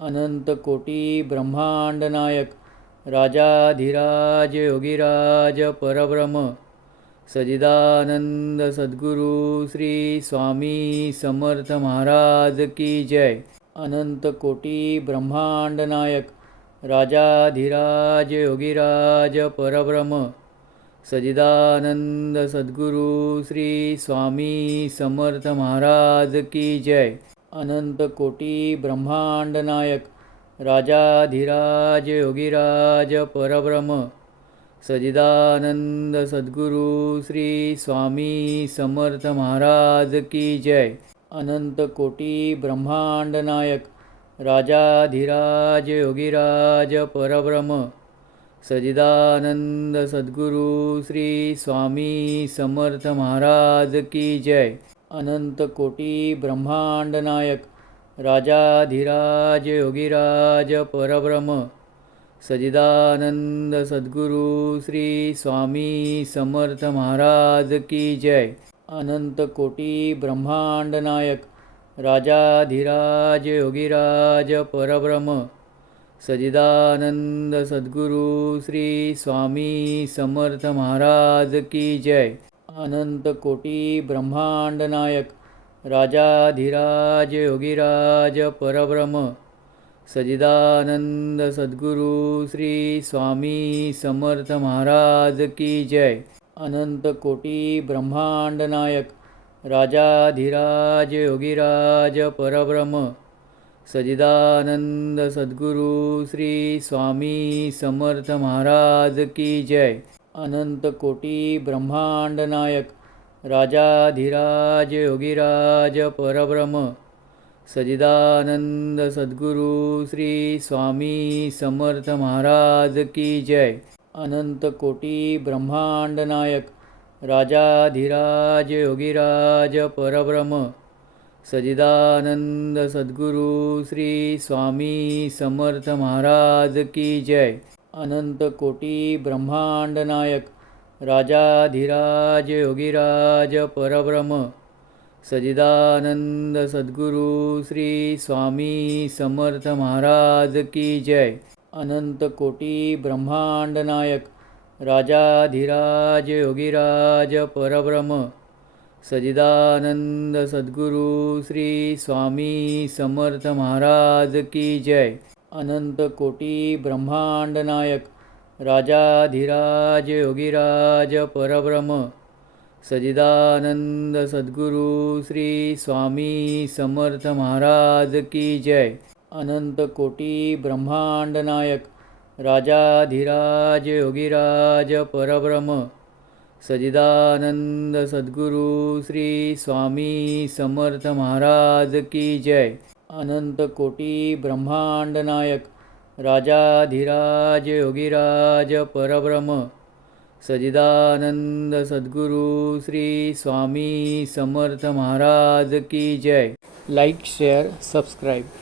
अनंत कोटी ब्रह्मांड नायक राजाधिराज योगीराज परब्रह्म सजिदानंद सद्गुरु श्री स्वामी समर्थ महाराज की जय। अनंत कोटी ब्रह्मांड नायक राजाधिराज योगीराज परब्रह्म सजिदानंद सद्गुरु श्री स्वामी समर्थ महाराज की जय। अनंत कोटी ब्रह्मांड नायक राजाधिराज योगीराज परब्रह्म सजिदानंद सद्गुरु श्री स्वामी समर्थ महाराज की जय। अनंत कोटी ब्रह्मांड नायक राजाधिराज योगीराज परब्रह्म सजिदानंद सद्गुरु श्री स्वामी समर्थ महाराज की जय। अनंत कोटी ब्रह्मांड नायक राजाधिराज योगीराज परब्रह्म सजिदानंद सद्गुरु श्री स्वामी समर्थ महाराज की जय। अनंत कोटी ब्रह्मांड नायक राजाधिराज योगीराज परब्रह्म सजिदानंद सद्गुरु श्री स्वामी समर्थ महाराज की जय। अनंत कोटी ब्रह्मांड नायक राजाधिराज योगीराज परब्रह्म सजिदानंद सद्गुरु श्री स्वामी समर्थ महाराज की जय। अनंत कोटी ब्रह्मांड नायक राजाधिराज योगीराज परब्रह्म सजिदानंद सद्गुरु श्री स्वामी समर्थ महाराज की जय। अनंत कोटी ब्रह्मांड नायक राजाधिराज योगीराज परब्रह्म सजिदानंद सद्गुरु श्री स्वामी समर्थ महाराज की जय। अनंत कोटी ब्रह्मांड नायक राजाधिराज योगीराज परब्रह्म सजिदानंद सद्गुरु श्री स्वामी समर्थ महाराज की जय। अनंत कोटी ब्रह्मांड नायक राजाधिराज योगीराज परब्रह्म सजिदानंद सद्गुरु श्री स्वामी समर्थ महाराज की जय। अनंत कोटी ब्रह्मांड नायक राजाधिराज योगीराज परब्रह्म सजिदानंद सद्गुरु श्री स्वामी समर्थ महाराज की जय। अनंत कोटी ब्रह्मांड नायक राजाधिराज योगीराज परब्रह्म सजिदानंद सद्गुरु श्री स्वामी समर्थ महाराज की जय। अनंत कोटी ब्रह्मांड नायक राजाधिराज योगीराज परब्रह्म सजिदानंद सद्गुरु श्री स्वामी समर्थ महाराज की जय। अनंत कोटी ब्रह्मांड नायक राजाधिराज योगीराज परब्रह्म सजिदानंद सद्गुरु श्री स्वामी समर्थ महाराज की जय। Like share subscribe.